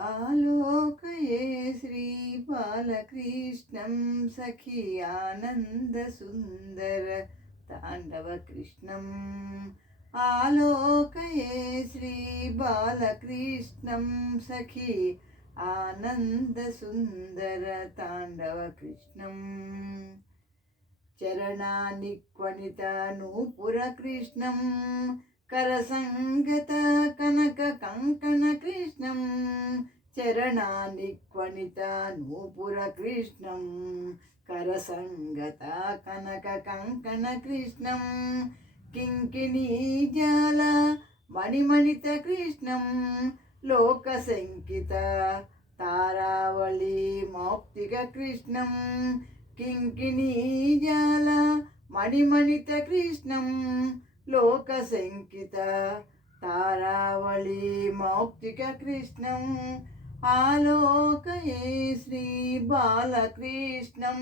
आलोकये श्रीबालकृष्णं सखी आनन्दसुन्दर ताण्डवकृष्णम् आलोकये श्रीबालकृष्णं सखी आनन्दसुन्दर ताण्डवकृष्णम् चरणानिक्वणितनूपुरकृष्णं करसङ्गत कनककङ्कणकृष्णं चरणानिक्वणितनूपुरकृष्णं करसङ्गत कनककङ्कणकृष्णं किङ्किणीजाल मणिमणितकृष्णं लोकशङ्कित तारावळी मौक्तिककृष्णं किङ्किणीजाल मणिमणितकृष्णं लोकशङ्कित तारावळी मौक्तिककृष्णम् आलोकये श्रीबालकृष्णं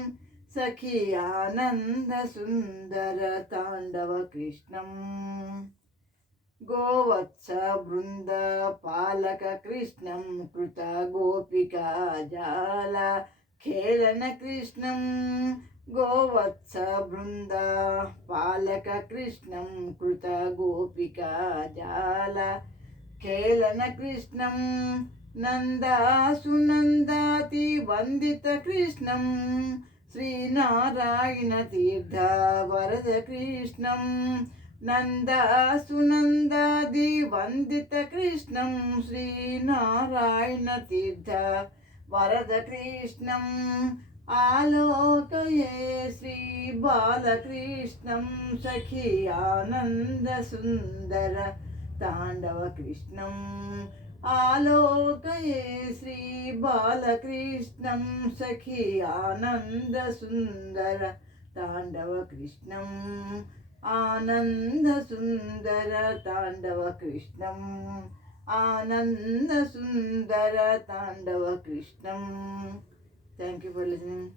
सखी आनन्दसुन्दर ताण्डवकृष्णम् गोवत्सवृन्दपालककृष्णं कृतगोपिकाजाल खेलनकृष्णं गोवत्सवृन्दपालककृष्णं कृतगोपिकाजाल खेलनकृष्णं नन्दासुनन्दातिवन्दितकृष्णं श्रीनारायणतीर्थवरदकृष्णं नन्दासुनन्दादिवन्दितकृष्णं श्रीनारायणतीर्थवरदकृष्णम् आलोकये श्रीबालकृष्णं सखी आनन्दसुन्दर ताण्डवकृष्णम् आलोकये श्रीबालकृष्णं सखी आनन्दसुन्दर ताण्डवकृष्णम् आनन्दसुन्दर ताण्डवकृष्णम् आनन्दसुन्दर ताण्डवकृष्णम्. Thank you for listening.